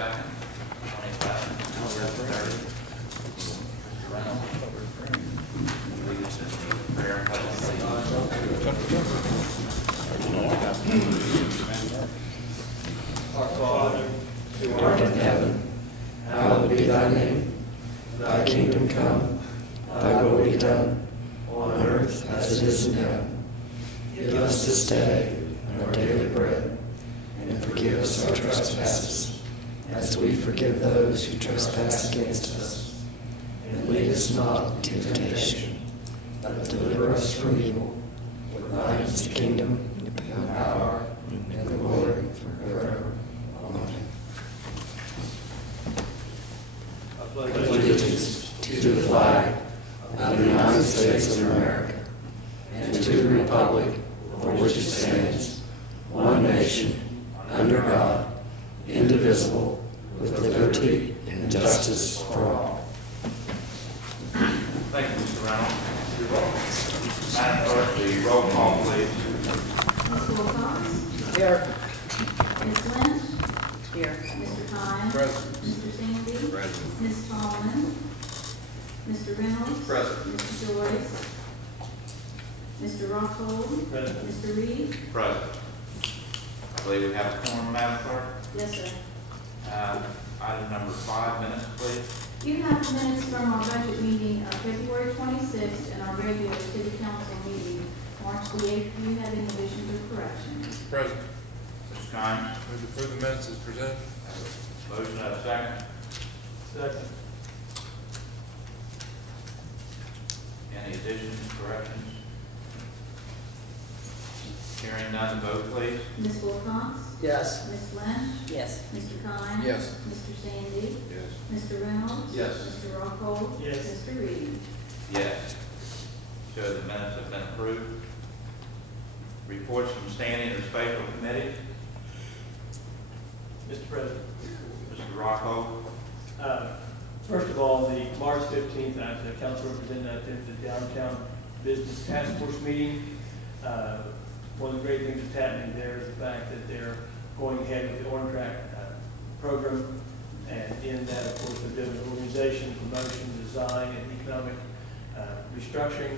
22nd, 27th, 30th. Mr. Reynolds, lead us in prayer and pledge allegiance. Our Father, who art in heaven, hallowed be thy name. Thy kingdom come, thy will be done, on earth as it is in heaven. Give us this day our daily bread, and forgive us our trespasses, as we forgive those who trespass against us. And lead us not into temptation, but deliver us from evil. For thine is the kingdom, the power, and the glory forever. Amen. I pledge allegiance to the flag of the United States of America and to the republic for which it stands, one nation, under God, indivisible, with liberty and justice for all. Thank you, Mr. Reynolds. Madam Clerk, the roll call, please. Ms. Wilcox? Here. Ms. Lynch? Here. Mr. Kine? Present. Mr. Sandy? Present. Ms. Tallman? Mr. Reynolds? Present. Mr. Joyce? Mr. Rockhold? Present. Mr. Reed? Present. I believe we have a quorum, Madam Clerk. Yes, sir. Item number 5, minutes, please. You have the minutes from our budget meeting of February 26th and our regular city council meeting, March the 8th. Do you have any additions or corrections? President. Mr. Kine. Move to approve the minutes as presented. Motion, have a second. Second. Any additions, corrections? Hearing none, vote please. Ms. Wilcox? Yes. Ms. Lynch? Yes. Mr. Kine? Yes. Mr. Sandy? Yes. Mr. Reynolds? Yes. Mr. Rockhold? Yes. Mr. Reed? Yes. So the minutes have been approved. Reports from standing or special committee. Mr. President, Mr. Rocco. first of all, the March 15th, I have the council representative at the downtown business task force meeting. One of the great things that's happening there is the fact that they're going ahead with the Orange Track program, and in that, of course, they're doing organization, promotion, design, and economic restructuring.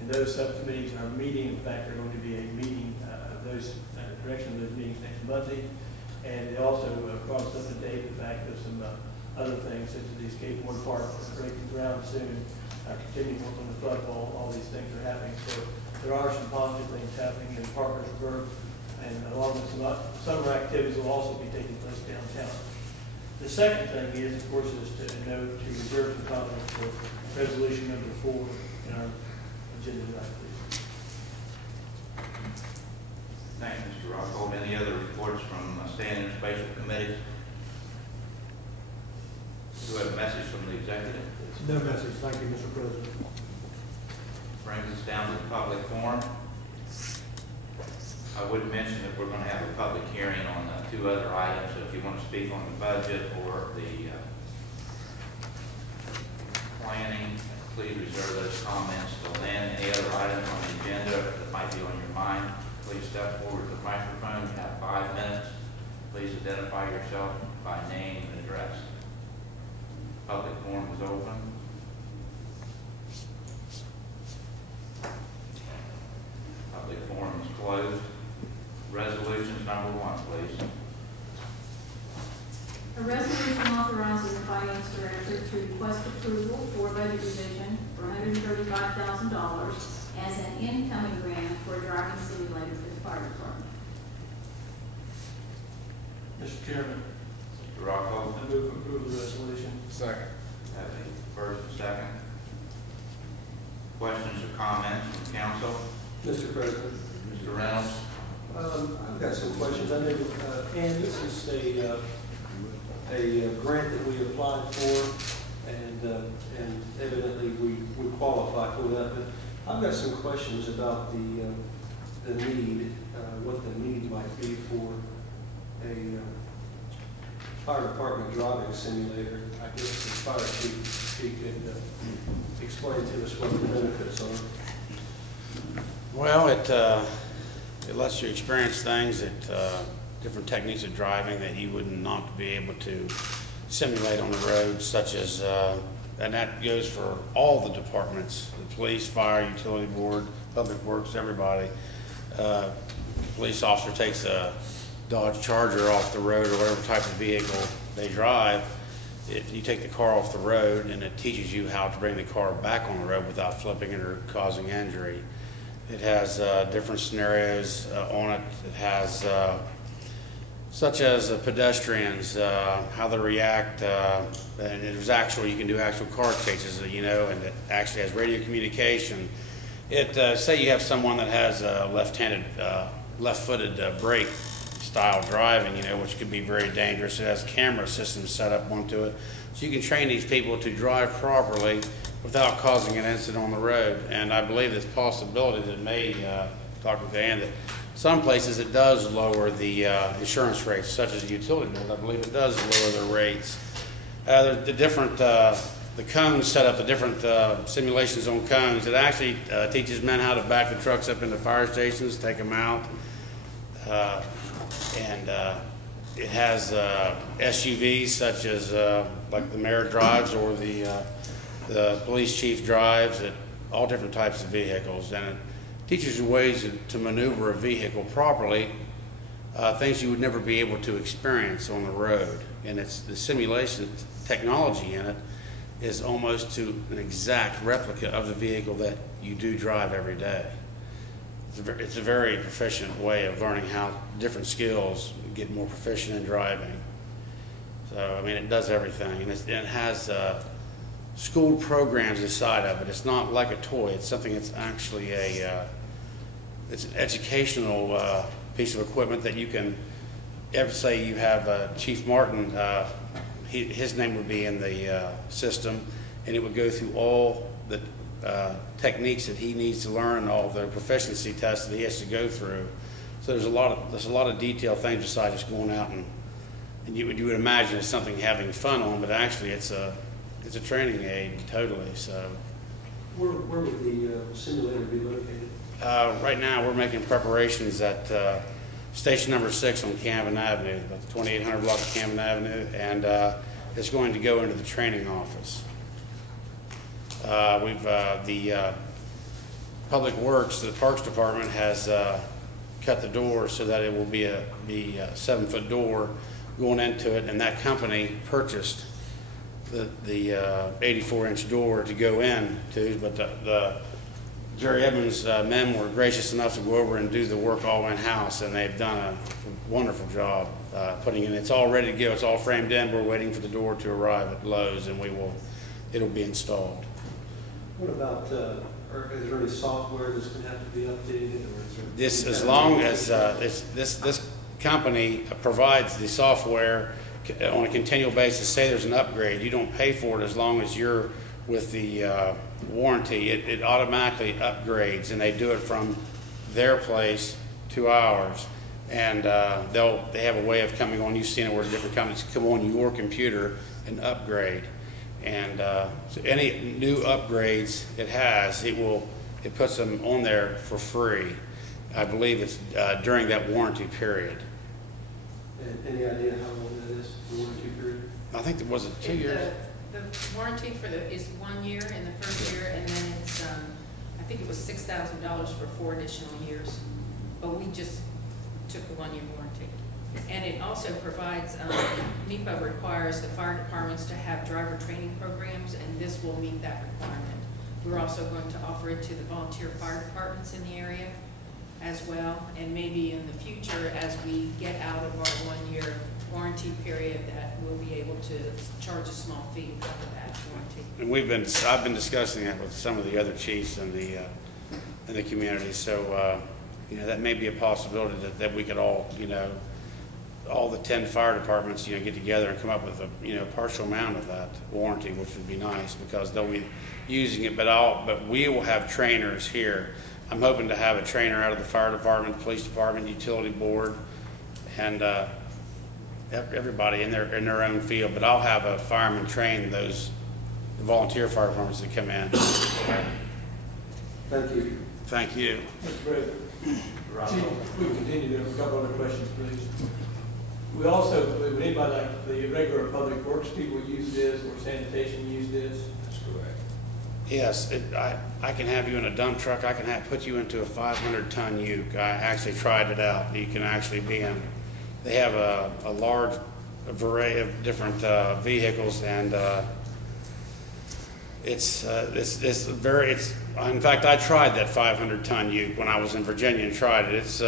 And those subcommittees are meeting. In fact, they're going to be a meeting of those direction of those meetings next Monday. And they also brought us up to date the fact of some other things, such as the skateboard park breaking ground soon, continuing work on the flood wall. All these things are happening. So there are some positive things happening in Parkersburg, and along with some summer activities will also be taking place downtown. The second thing is, of course, is to note to reserve some comments for resolution number 4 in our agenda tonight, please. Thank you, Mr. Rockhold. Any other reports from standing or special committees? Do we have a message from the executive? No message. Thank you, Mr. President. Brings us down to the public forum. I would mention that we're going to have a public hearing on 2 other items. So if you want to speak on the budget or the planning, please reserve those comments till then. Any other items on the agenda that might be on your mind, please step forward to the microphone. You have 5 minutes. Please identify yourself by name and address. Public forum is open. Public forum is closed. Resolutions number 1, please. A resolution authorizing the finance director to request approval for budget revision for $135,000 as an incoming grant for a driving simulator for the fire department. Mr. Chairman, Mr. Rocco. I move to approve the resolution. Second. Have a first and second. Questions or comments from council? Mr. President, Mr. Reynolds. I've got some questions. I know, Ann, this is a grant that we applied for, and evidently we qualify for that. But I've got some questions about the need, what the need might be for a fire department driving simulator. I guess the fire chief could explain to us what the benefits are. Well, it lets you experience things that different techniques of driving that you would not be able to simulate on the road, such as, and that goes for all the departments, the police, fire, utility board, public works, everybody. Police officer takes a Dodge Charger off the road or whatever type of vehicle they drive. You take the car off the road and it teaches you how to bring the car back on the road without flipping it or causing injury. It has different scenarios on it. It has such as pedestrians, how they react, and there's actually, you can do actual car chases, you know, and it actually has radio communication. It say you have someone that has left-handed, left-footed brake style driving, you know, which could be very dangerous. It has camera systems set up onto it, so you can train these people to drive properly without causing an incident on the road. And I believe there's possibility that may, talking to Ann, that some places it does lower the insurance rates, such as the utility board. I believe it does lower their rates. The different, the cones set up, the different simulations on cones. It actually teaches men how to back the trucks up into fire stations, take them out. And it has SUVs such as like the mayor drives or the police chief drives, all different types of vehicles. And it teaches you ways to maneuver a vehicle properly, things you would never be able to experience on the road. And it's the simulation technology in it is almost to an exact replica of the vehicle that you do drive every day. It's a very proficient way of learning how different skills get more proficient in driving. So, I mean, it does everything. And it has school programs inside of it. It's not like a toy. It's something that's actually it's an educational piece of equipment that you can, say you have Chief Martin, his name would be in the system, and it would go through all the techniques that he needs to learn, all the proficiency tests that he has to go through. So there's a lot of detailed things besides just going out and you would imagine it's something having fun on, but actually it's a training aid totally. So Where would the simulator be located? right now we're making preparations at station number 6 on Camden Avenue, about the 2800 block of Camden Avenue, and it's going to go into the training office. The Public Works, the Parks Department has cut the door so that it will be a 7-foot door going into it, and that company purchased the 84-inch door to go in to, but the Jerry Evans men were gracious enough to go over and do the work all in-house, and they've done a wonderful job putting it in. It's all ready to go. It's all framed in. We're waiting for the door to arrive at Lowe's, and it'll be installed. What about, is there any software that's going to have to be updated? Or is there This, as long as this company provides the software on a continual basis. Say there's an upgrade, you don't pay for it as long as you're with the warranty. It automatically upgrades, and they do it from their place to ours. And they have a way of coming on. You've seen it where different companies come on your computer and upgrade. And so any new upgrades it puts them on there for free. I believe it's during that warranty period. And any idea how long that is, the warranty period? I think there was 2 years. The warranty is 1 year in the first year, and then it's I think it was $6,000 for 4 additional years. But we just took the 1 year warranty. And it also provides, NEPA requires the fire departments to have driver training programs, and this will meet that requirement. We're also going to offer it to the volunteer fire departments in the area as well, and maybe in the future, as we get out of our 1 year warranty period, that we'll be able to charge a small fee to cover that warranty. And I've been discussing that with some of the other chiefs in the community. So that may be a possibility that we could all, all the 10 fire departments, get together and come up with a partial amount of that warranty, which would be nice because they'll be using it. But we will have trainers here. I'm hoping to have a trainer out of the fire department, police department, utility board, and everybody in their own field. But I'll have a fireman train the volunteer fire departments that come in. Thank you. Thank you. Mr. President, Chief, we continue to have a couple other questions, please. We also, would anybody like the regular public works people use this, or sanitation use this? That's correct. Yes, I can have you in a dump truck. I can put you into a 500-ton uke. I actually tried it out. You can actually be in. They have a large array of different vehicles, and it's very. In fact, I tried that 500-ton uke when I was in Virginia and tried it. It's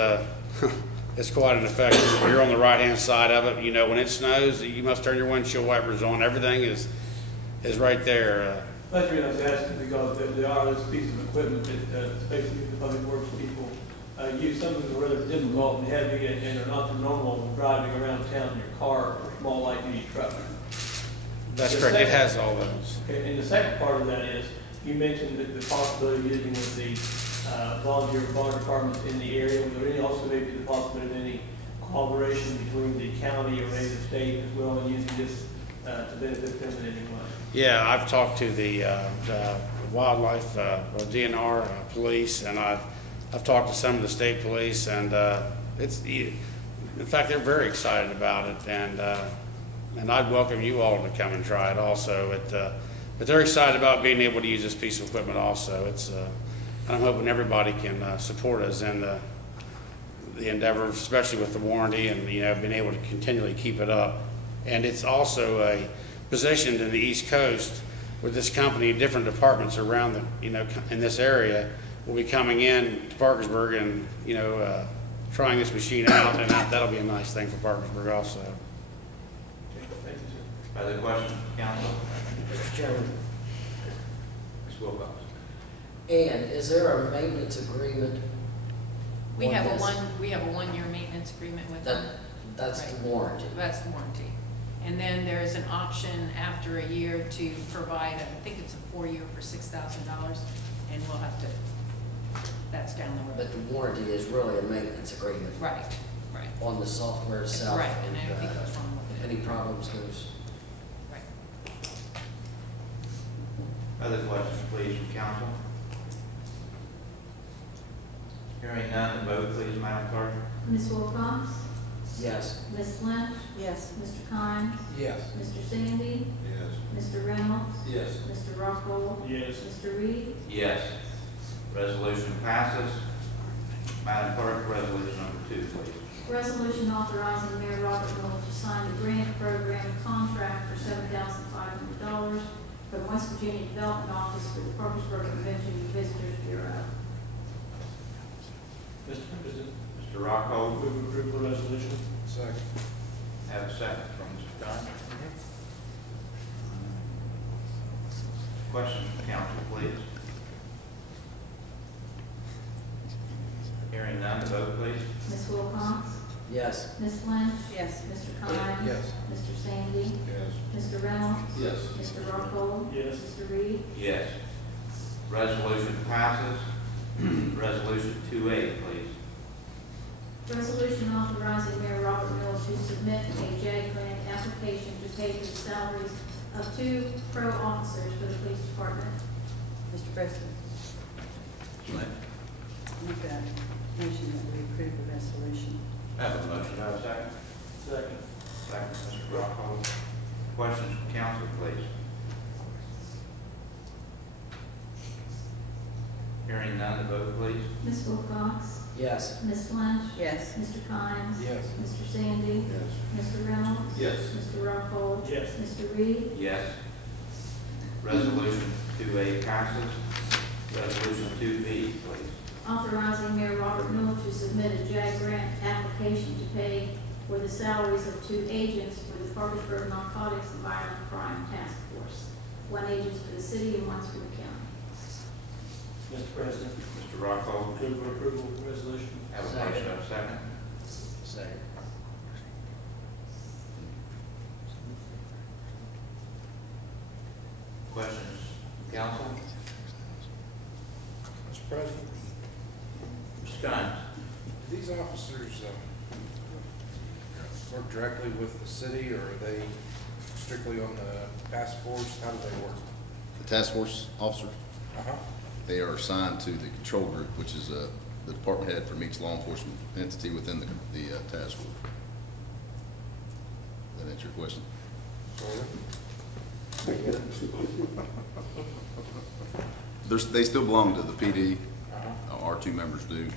it's quite an effect. You're on the right-hand side of it. You know, when it snows, you must turn your windshield wipers on. Everything is right there. That's the reason I was asking, because there are those pieces of equipment that basically the public works people use. Some of them are rather difficult and heavy, and are not the normal when driving around town in your car or small light-duty truck. That's correct. It has all those. Okay, and the second part of that is, you mentioned that the possibility of using with the volunteer fire departments in the area. Would there also maybe the possibility of any cooperation between the county or maybe the state as well in using this to benefit them in any way? Yeah, I've talked to the wildlife, DNR police, and I've talked to some of the state police, and in fact, they're very excited about it, and I'd welcome you all to come and try it also. But they're excited about being able to use this piece of equipment also. And I'm hoping everybody can support us in the endeavor, especially with the warranty and being able to continually keep it up. And it's also positioned in the East Coast with this company. Different departments around in this area will be coming in to Parkersburg and trying this machine out, and that'll be a nice thing for Parkersburg also. Thank you, sir. Other questions, council? Mr. Chairman, Ms. Wilcox? and is there a maintenance agreement? We on have this? a 1-year maintenance agreement with them. That's Right. the warranty. That's the warranty. And then there's an option after a year to provide, I think it's a 4-year for $6,000, and we'll have to, that's down the But road. the warranty is really a maintenance agreement Right, right. on the software itself. Right, and anything goes wrong with it. Any problems goes. Right. Other questions, please, from council? Hearing none, the vote, please, Madam Clerk. Ms. Wilcox? Yes. Ms. Lynch? Yes. Mr. Kynes? Yes. Mr. Sandy? Yes. Mr. Reynolds? Yes. Mr. Rockwell? Yes. Mr. Reed? Yes. Resolution passes. Madam Clerk, resolution number 2, please. Resolution authorizing Mayor Robert Miller to sign the grant program contract for $7,500 from West Virginia Development Office for the Parkersburg Convention and Visitors Bureau. Mr. President, Mr. Rockwell, move approval of resolution. Second. have a second from Mr. Dunn. Questions from council, please. Hearing none, the vote, please. Ms. Wilcox? Yes. Ms. Lynch? Yes. Mr. Kynes? Yes. Mr. Sandy? Yes. Mr. Reynolds? Yes. Mr. Rockwell? Yes. Mr. Reed? Yes. Resolution passes. Resolution 2A, please. Resolution authorizing Mayor Robert Miller to submit a J grant application to pay for the salaries of 2 pro officers for the police department. Mr. President, make a motion that we approve the resolution. Have a motion, have a second. Second. Second, Mr. Rockwell. Questions from council, please. Hearing none, the vote, please. Ms. Wilcox? Yes. Ms. Lynch? Yes. Mr. Kynes? Yes. Mr. Sandy? Yes. Mr. Reynolds? Yes. Mr. Rockwell? Yes. Mr. Reed? Yes. Resolution 2A passes. Resolution 2B, please. Authorizing Mayor Robert Miller to submit a JAG grant application to pay for the salaries of 2 agents for the Parkersburg Narcotics and Violent Crime Task Force. 1 agent for the city and 1 for the county. Mr. President, Mr. Rockwell, move for approval of the resolution. have a motion, have a second. Second. Questions, council? Mr. President, Mr. Kynes? do these officers work directly with the city, or are they strictly on the task force? How do they work? The task force officer, Uh-huh. they are assigned to the control group, which is the department head from each law enforcement entity within the task force. That answer your question? They still belong to the PD. Our two members do.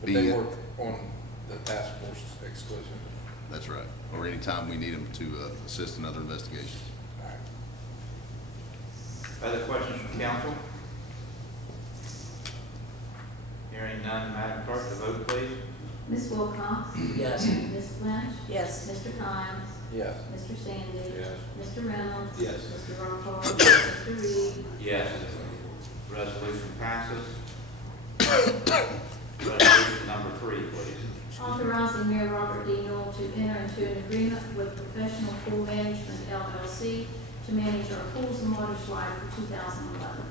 But they work on the task force exclusion. That's right. Or anytime we need them to assist in other investigations. All right. Other questions from council? Hearing none, Madam Clerk, the vote please. Ms. Wilcox? Yes. Ms. Lynch? Yes. Mr. Kynes? Yes. Mr. Sandy? Yes. Mr. Reynolds? Yes. Mr. Rockall? Mr. Reed? Yes. Resolution passes. Resolution number 3, please. Authorizing Mayor Robert D. Newell to enter into an agreement with Professional Pool Management LLC to manage our pools and water slide for 2011.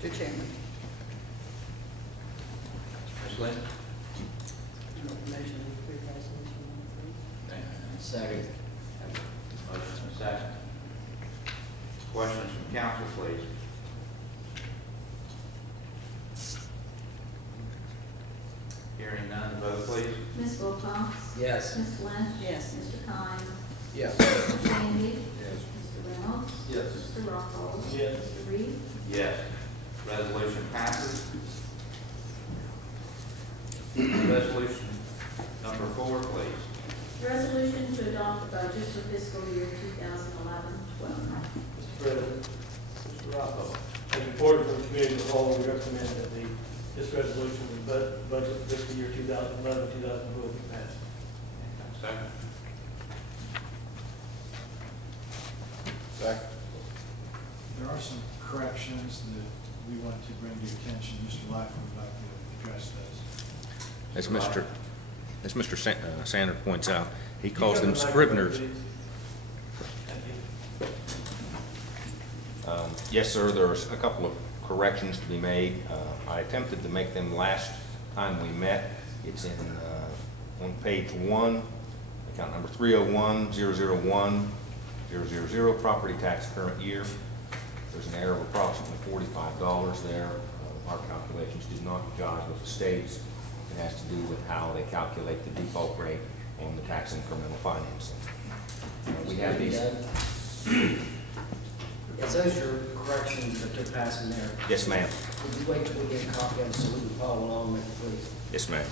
Mr. Chairman. Ms. Lynn? Motion to approve resolution number 3. Second. Motion and second. Questions from council, please. Hearing none, vote please. Ms. Wilcox? Yes. Ms. Lynch? Yes. Mr. Kynes? Yes. Mr. Sandy? Yes. Mr. Reynolds? Yes. Mr. Rockall? Yes. Mr. Reed? Yes. Resolution passes. Resolution number 4, please. Resolution to adopt the budget for fiscal year 2011-12. Mr. President, Mr. Rocco, as reported from the committee as a whole, we recommend that this resolution of the budget for fiscal year 2011-2012 be passed. Second. Second. There are some corrections that we want to bring to your attention. Mr. Life would like to address those. As Mr. Sander points out, he calls them scriveners. Thank you. Yes, sir, there's a couple of corrections to be made. I attempted to make them last time we met. It's in on page 1, account number 301-001-000, property tax current year. There's an error of approximately $45 there. Our calculations do not jive with the state's. It has to do with how they calculate the default rate on the tax incremental financing. We have these. Is those your corrections that they're passing there? Yes, ma'am. Would you wait till we get a copy of them so we can follow along with it, please? Yes, ma'am.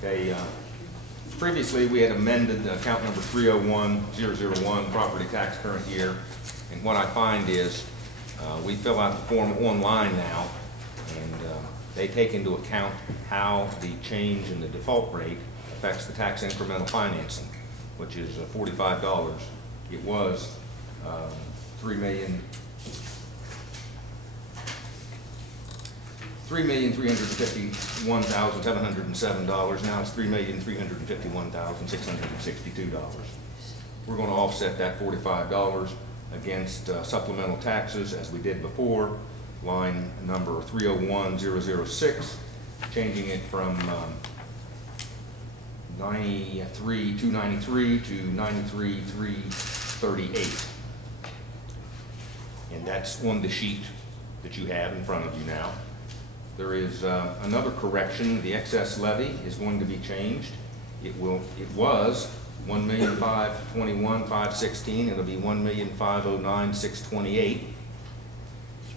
Okay, previously we had amended account number 301-001, property tax current year, and what I find is we fill out the form online now, and they take into account how the change in the default rate affects the tax incremental financing, which is $45. It was $3,351,707. Now it's $3,351,662. We're going to offset that $45 against supplemental taxes as we did before. Line number 301-006, changing it from 93,293 to 93,338. And that's on the sheet that you have in front of you now. There is another correction. The excess levy is going to be changed. It was $1,521,516. It'll be $1,509,628.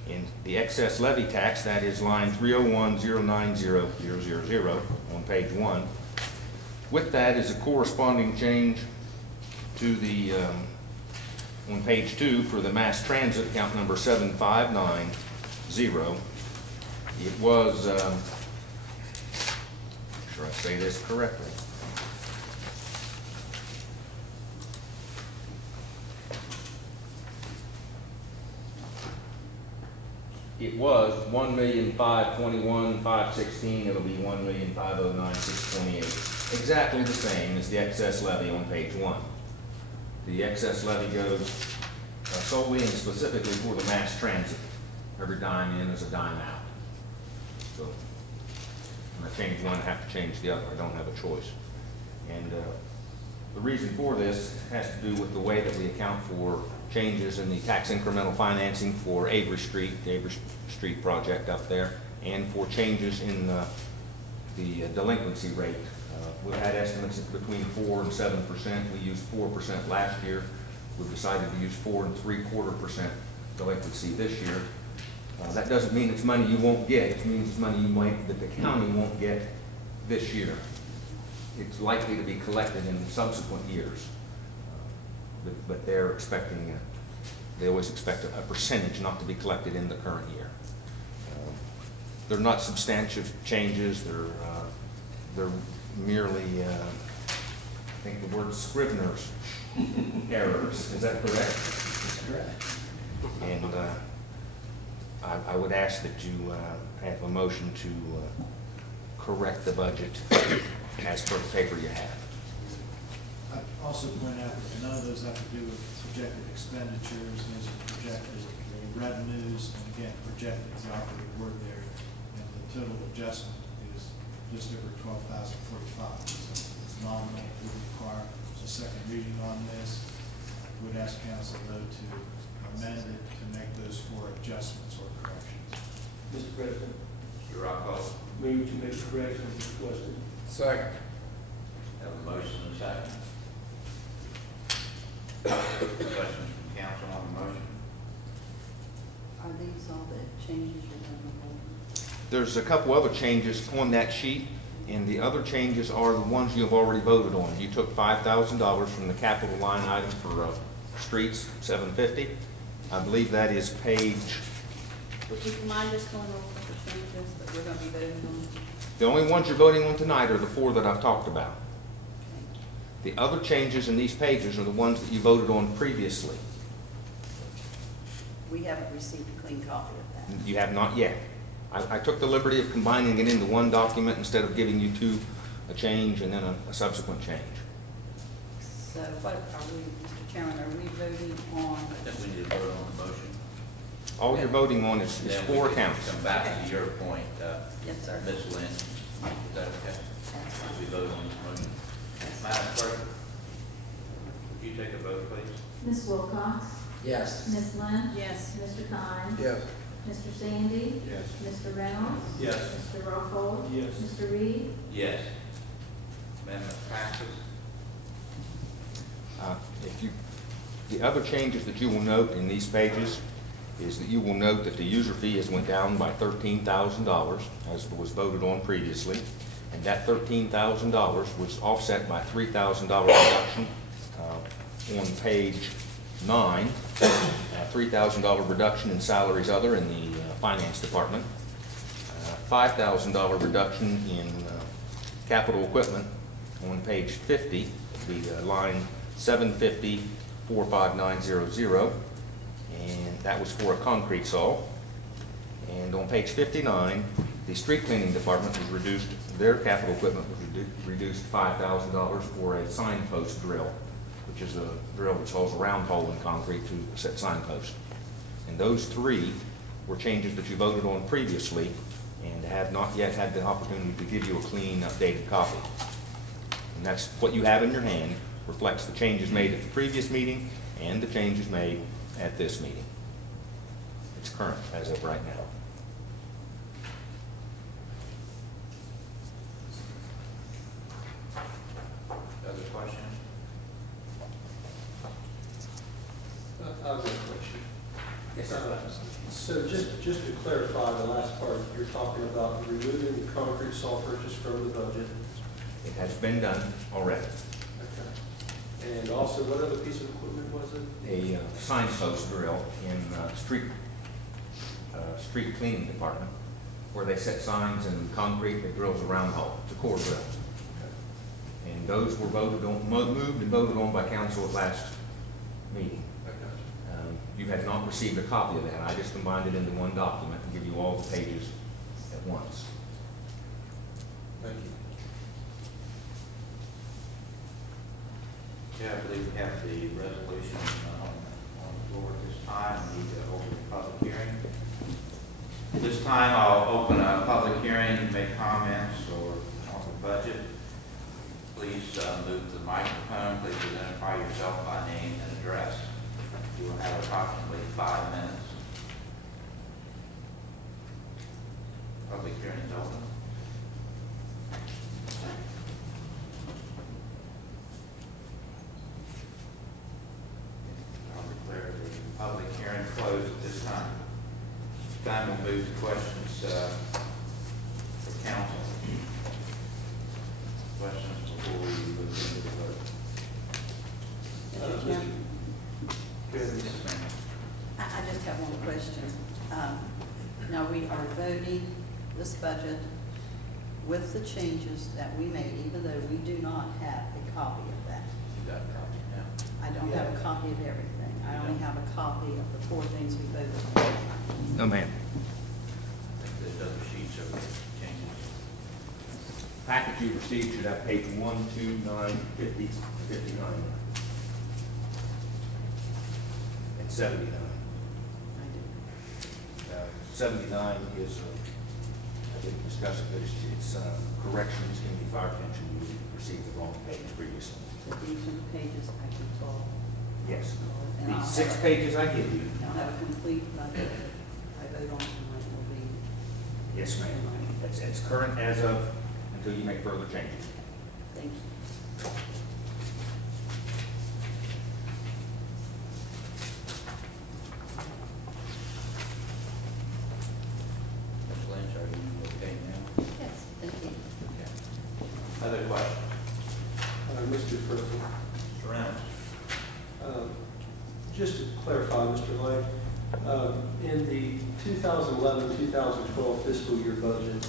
And the excess levy tax, that is line 301-090-000 on page 1. With that is a corresponding change to the on page 2 for the mass transit account number 7590. It was, make sure I say this correctly. It was $1,521,516. It'll be $1,509,628. Exactly the same as the excess levy on page 1. The excess levy goes solely and specifically for the mass transit. Every dime in is a dime out. So change one, I have to change the other. I don't have a choice. And the reason for this has to do with the way that we account for changes in the tax incremental financing for Avery Street, the Avery Street project up there, and for changes in the delinquency rate. We've had estimates of between 4 and 7%. We used 4% last year. We've decided to use 4 3/4% delinquency this year. That doesn't mean it's money you won't get. It means it's money that the county won't get this year. It's likely to be collected in subsequent years. But they're expecting, they always expect a percentage not to be collected in the current year. They're not substantive changes. They're merely, I think the word Scrivener's errors. Is that correct? That's correct. And I would ask that you have a motion to correct the budget as per the paper you have. I'd also point out that none of those have to do with projected expenditures. Those are projected revenues, and again, projected is the operative word there. And the total adjustment is just over $12,045. So it's nominal. It would require a second reading on this. Would ask council though to amend it to make those 4 adjustments or corrections. Mr. President, Mr. Rockwell, move to make the corrections requested. Second. have a motion and a second. Questions from council on the motion? Are these all the changes you're going to hold? There's a couple other changes on that sheet, and the other changes are the ones you have already voted on. You took $5,000 from the capital line item for streets, $750. I believe that is page, Would you mind just going over the changes that we're going to be voting on? the only ones you're voting on tonight are the 4 that I've talked about. The other changes in these pages are the ones that you voted on previously. We haven't received a clean copy of that. You have not yet. I took the liberty of combining it into one document instead of giving you 2, a change and then a subsequent change. So what are we, Mr. Chairman, are we voting on? I think we need to vote on the motion. All you're voting on is Then 4 we can accounts. Come back to your point, Yes, sir. Ms. Lynn. Is that okay? That's fine. We vote on this motion. Madam Clerk, would you take a vote, please? Ms. Wilcox? Yes. Ms. Lynch? Yes. Mr. Kind? Yes. Mr. Sandy? Yes. Mr. Reynolds? Yes. Mr. Rockhold? Yes. Mr. Reed? Yes. Amendment passes. The other changes that you will note in these pages is that you will note that the user fee has went down by $13,000 as was voted on previously, and that $13,000 was offset by $3,000 reduction on page 9, $3,000 reduction in salaries other in the finance department, $5,000 reduction in capital equipment on page 50, the line 750-45900, and that was for a concrete saw. And on page 59, the street cleaning department was reduced, their capital equipment was reduced $5,000 for a signpost drill, which is a drill which holds a round hole in concrete to set signposts. And those 3 were changes that you voted on previously and have not yet had the opportunity to give you a clean, updated copy. And that's what you have in your hand, reflects the changes made at the previous meeting and the changes made at this meeting. It's current as of right now. Other questions? I've got a question. Yes, sir. So just to clarify the last part, you're talking about removing the concrete saw purchase from the budget. It has been done already. Okay. And also, what other piece of equipment was it? A signpost drill in street cleaning department, where they set signs in concrete that drills a round hole. It's a core drill. And those were voted on, moved and voted on by council at last meeting. You have not received a copy of that. I just combined it into one document and give you all the pages at once. Thank you. Okay, I believe we have the resolution on the floor at this time. We need to open the public hearing. This time I'll open a public hearing to make comments or on the budget. Please move to the microphone. Please identify yourself by name and address. You will have approximately 5 minutes. Public hearing is open. I'll declare the public hearing closed at this time. Time we'll move to questions for council. Questions before we move into the vote. Mr. Chairman, Yes, ma'am. I just have one question. Now, we are voting this budget with the changes that we made, even though we do not have a copy of that. You got a copy now? I don't have a copy of everything. I only have a copy of the 4 things we voted on. No, ma'am. There's other sheets of changes. Package you received should have page 1, 2, 9, 50, 59, and 79. 79 is, I didn't discuss it, but it's corrections in the fire pension. You received the wrong page previously. So these are the pages I can follow. Yes. And The I'll 6 have- pages I give you. I'll have a complete budget that I vote on tonight will be. Yes, ma'am. It's current as of until you make further changes. Thank you. Ms. Lynch, are you okay now? Yes, thank you. Okay. Other questions? Mr. President, Mr. Reynolds? just to clarify, Mr. Lane, in the 2011-2012 fiscal year budget,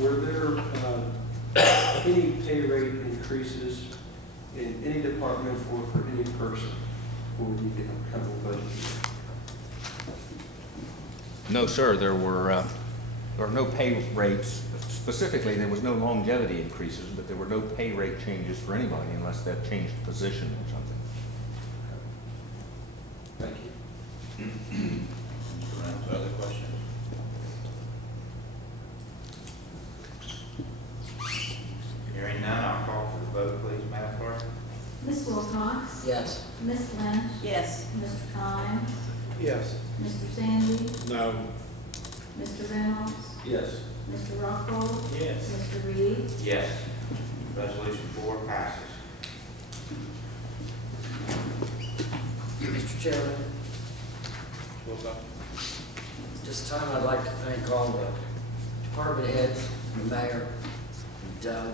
were there any pay rate increases in any department or for any person for the coming budget year? No, sir, there were no pay rates. Specifically, there was no longevity increases, but there were no pay rate changes for anybody unless that changed position or something. Thank you. Mr. Reynolds, other questions? Hearing none, I'll call for the vote, please, Madam Clerk. Ms. Wilcox? Yes. Ms. Lynch? Yes. Mr. Kine? Yes. Mr. Sandy? No. Mr. Reynolds? Yes. Mr. Rockhold? Yes. Mr. Reed? Yes. Resolution 4 passes. Mr. Chairman, this time I'd like to thank all the department heads, the mayor, and Doug,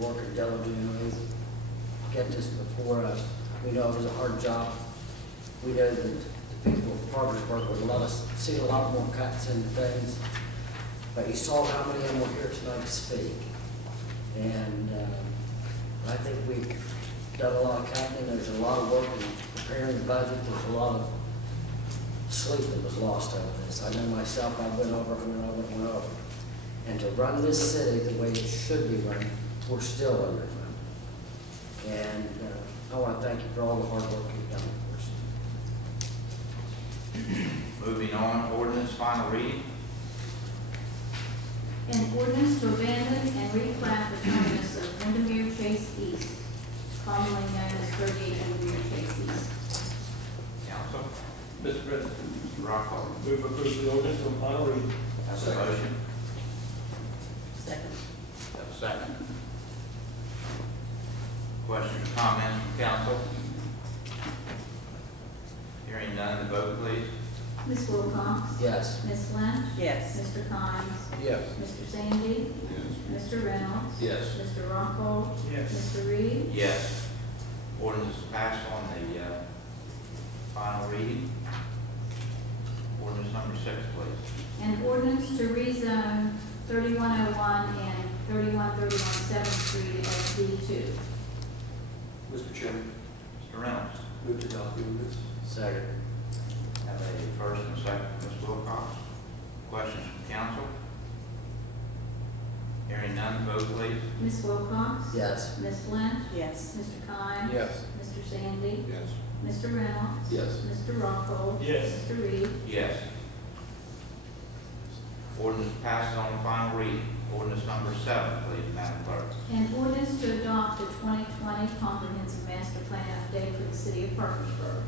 working diligently, get this before us. We know it was a hard job. We know that the people of Parkersburg would let us see a lot more cuts into things. But you saw how many of them were here tonight to speak. And I think we've done a lot of cutting. There's a lot of work in preparing the budget. There's a lot of sleep that was lost over this. I know myself, I went over and went over and went over. And to run this city the way it should be run, we're still underfunded. And I want to thank you for all the hard work you've done for us. Moving on, ordinance final reading. An ordinance to abandon and replat the terminus of Windermere Chase East, commonly known as 38 Windermere Chase East. Council? Mr. President, Mr. Rockhold? move approve the ordinance on final reading. That's a motion. Second. That's a second. Questions or comments from council? Hearing none, the vote, please. Ms. Wilcox? Yes. Ms. Lynch? Yes. Mr. Kynes? Yes. Mr. Sandy? Mr. Reynolds? Yes. Mr. Rockhold? Yes. Mr. Reed? Yes. Ordinance is passed on the final reading. Ordinance number 6, please. An ordinance to rezone 3101 and 3131 7th Street as B2. Mr. Chairman, Mr. Reynolds? move to adopt the ordinance. Second. Have a first and second from Ms. Wilcox. Questions from council? Hearing none, vote please. Ms. Wilcox? Yes. Ms. Lynch? Yes. Mr. Kynes? Yes. Mr. Sandy? Yes. Mr. Reynolds? Yes. Mr. Rockhold? Yes. Mr. Reed? Yes. Ordinance passes on final reading. Ordinance number 7, please, Madam Clerk. An ordinance to adopt the 2020 comprehensive master plan update for the city of Parkersburg.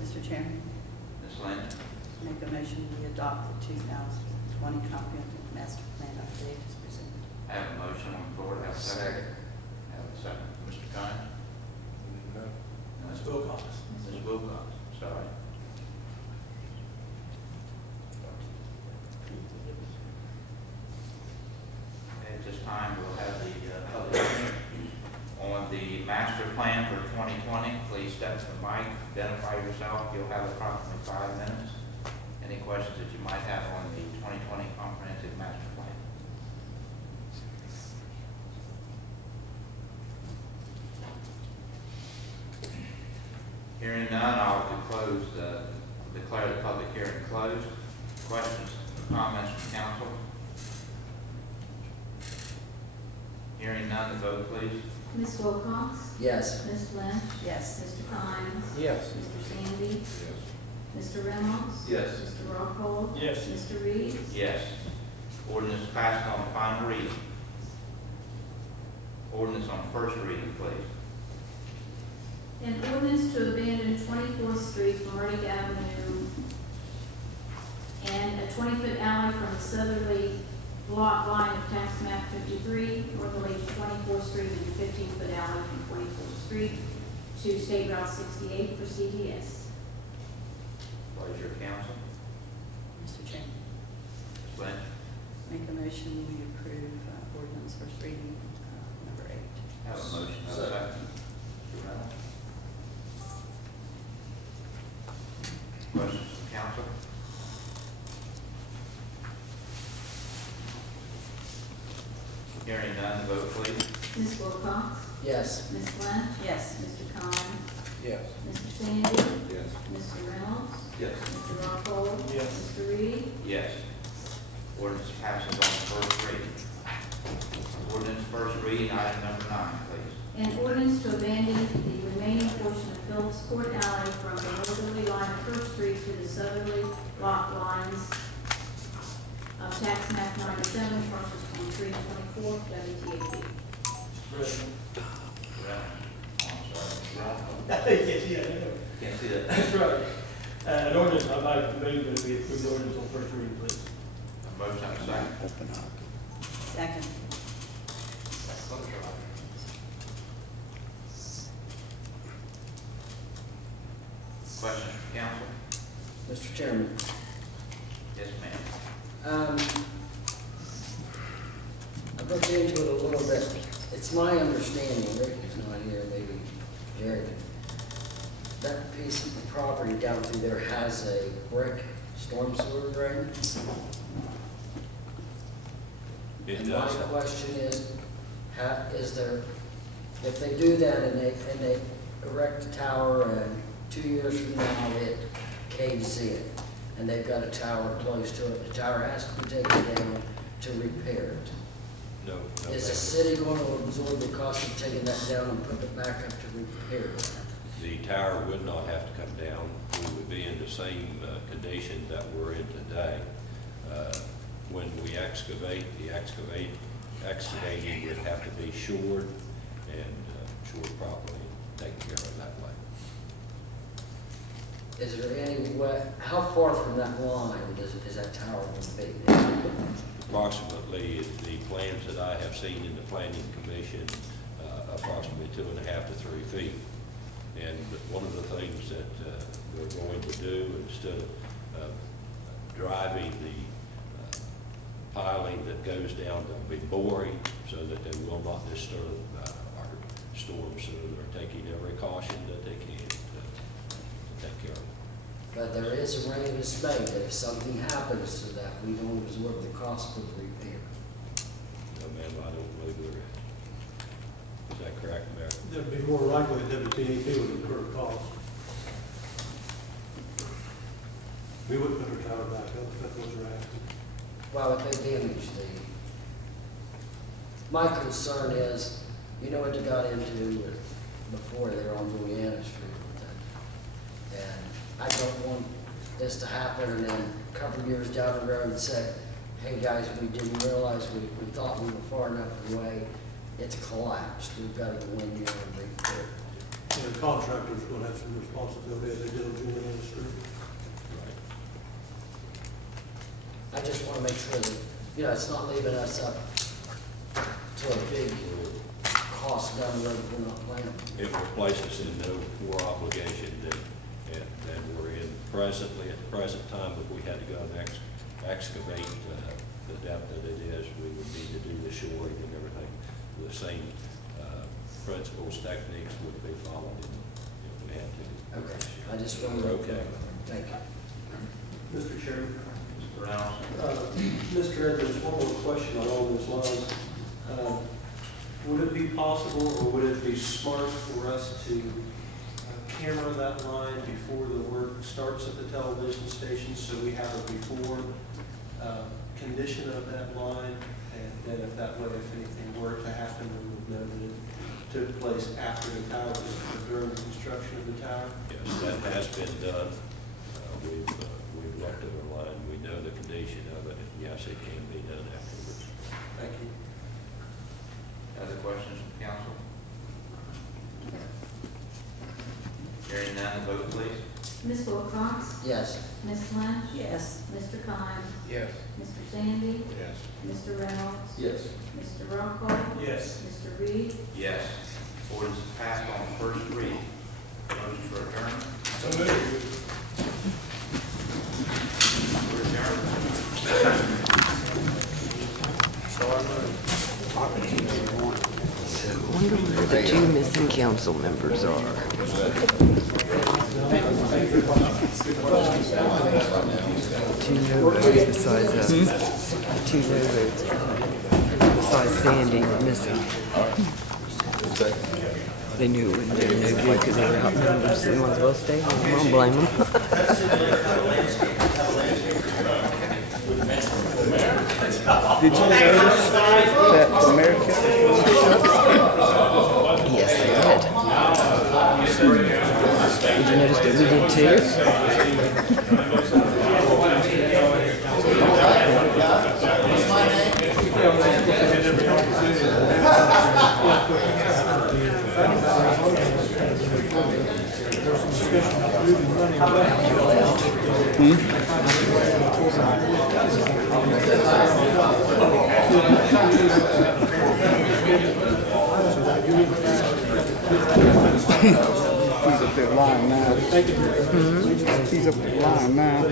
Mr. Chairman, Ms. Lynch, make a motion we adopt the 2020 comprehensive master plan update as presented. I have a motion on the floor. Have a second. Have a second. Mr. Kine? No. Ms. Wilcox. Ms. Wilcox, sorry. At this time, we'll have the public hearing on the master plan for 2020. Please step to the mic, identify yourself. You'll have approximately 5 minutes. Any questions that you might have on the 2020 comprehensive master plan? Hearing none, I'll declare the public hearing closed. Questions, comments from council? Hearing none, the vote please. Ms. Wilcox? Yes. Ms. Lynch? Yes. Mr. Kynes? Yes. Mr. Sandy? Mr. Reynolds? Yes. Mr. Rockhold? Yes. Mr. Reed? Yes. Ordinance passed on final reading. Ordinance on first reading, please. An ordinance to abandon 24th Street from Murdock Avenue and a 20-foot alley from the southerly block line of tax map 53, northerly to 24th Street and a 15-foot alley from 24th Street to State Route 68 for CDS. Pleasure of council. Mr. Chairman, Ms. Lynch, make a motion we approve ordinance first reading number 8. have a motion, have a second. Mr. Reynolds. Questions from council? Hearing none, the vote please. Ms. Wilcox? Yes. Ms. Lynch? Yes. Mr. Kynes? Yes. Mr. Sandy? Yes. Mr. Reynolds? Yes. Mr. Rockhold? Yes. Mr. Reed? Yes. Ordinance passes on first reading. Ordinance first reading, item number 9, please. An ordinance to abandon the remaining portion of Phillips Court Alley from the northerly line of First Street to the southerly lot lines of tax map 97, parcels 23 and 24, WTAP. President. Reynolds. Oh, I'm sorry. Reynolds. Yes, yeah, I know. Can't see that. That's right. An ordinance, I'd like to move that we approve the ordinance on first reading, please. A motion, have a second. Second. Questions from council? Mr. Chairman, Yes, ma'am. I've looked into it a little bit. It's my understanding, Rick is not here, maybe Jerry, that piece of the property down through there has a brick storm sewer drain. It And my does. question is if they do that and they erect a tower and 2 years from now it caves in and they've got a tower close to it, the tower has to be taken down to repair it. No. Is the city going to absorb the cost of taking that down and putting it back up to repair that? The tower would not have to come down. We would be in the same condition that we're in today. When we excavate, excavating would have to be shored and shored properly, taken care of that way. Is there any way, how far from that line is that tower going to be? Approximately, the plans that I have seen in the planning commission, approximately 2.5 to 3 feet. And one of the things that we're going to do, instead of driving the piling that goes down, they'll be boring so that they will not disturb our storm sewer. They're taking every caution that they can to take care of it. But there is a readiness made that if something happens to that, we don't absorb the cost for the repair. No, ma'am, I don't believe there is. Is that correct, Mayor? That'd be more likely that WTAP would incur costs. We wouldn't put our tower back up if that's what you're asking. Well, if they damage the, my concern is, you know what they got into before they were on Louisiana Street with that. And I don't want this to happen and then a couple of years down the road said, hey guys, we didn't realize, we thought we were far enough away, it's collapsed, we've got to go in there and repair. And the contractor's gonna have some responsibility as they diligently in the street. I just want to make sure that, you know, it's not leaving us up to a big cost down the road that we're not planning. It will place us in no more obligation than we're in presently. At the present time, if we had to go and excavate the depth that it is, we would need to do the shoring and everything. The same principles, techniques would be followed if we had to. Okay, I just wanted to. Okay. Thank you. Mr. Chairman. Mr. Reynolds? Mr. Edwards, one more question along those lines. Would it be possible, or would it be smart for us to camera that line before the work starts at the television station, so we have a before condition of that line, and then if that way, if anything were to happen, we would know that it took place after the tower was during the construction of the tower? Yes, that has been done. We've looked at the line. We know the condition of it, and yes, it can be done afterwards. Thank you. Other questions from council? Hearing none, vote please. Ms. Wilcox? Yes. Ms. Lynch? Yes. Mr. Kine? Yes. Mr. Sandy? Yes. Mr. Reynolds? Yes. Mr. Rockwell? Yes. Mr. Reed? Yes. Ordinance is passed on first reading. Motion for adjournment? We're adjourned. I wonder where the two missing council members are. Two no votes besides two no votes besides Sandy were missing. They knew it wouldn't do no good because they were outnumbered, so they might as well stay home. I don't blame them. Did you notice that America? Yes, they did. Did you notice that we did too? He's up there lying now. He's up there lying now.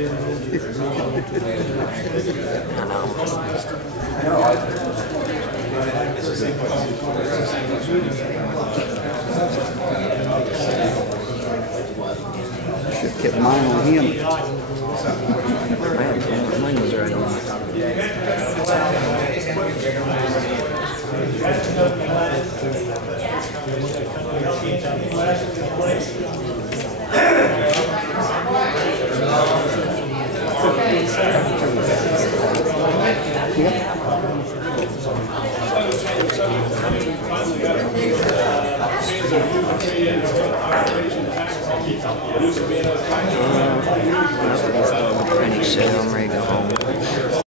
Should have kept mine on him. Mine was right on. I'm ready to go home.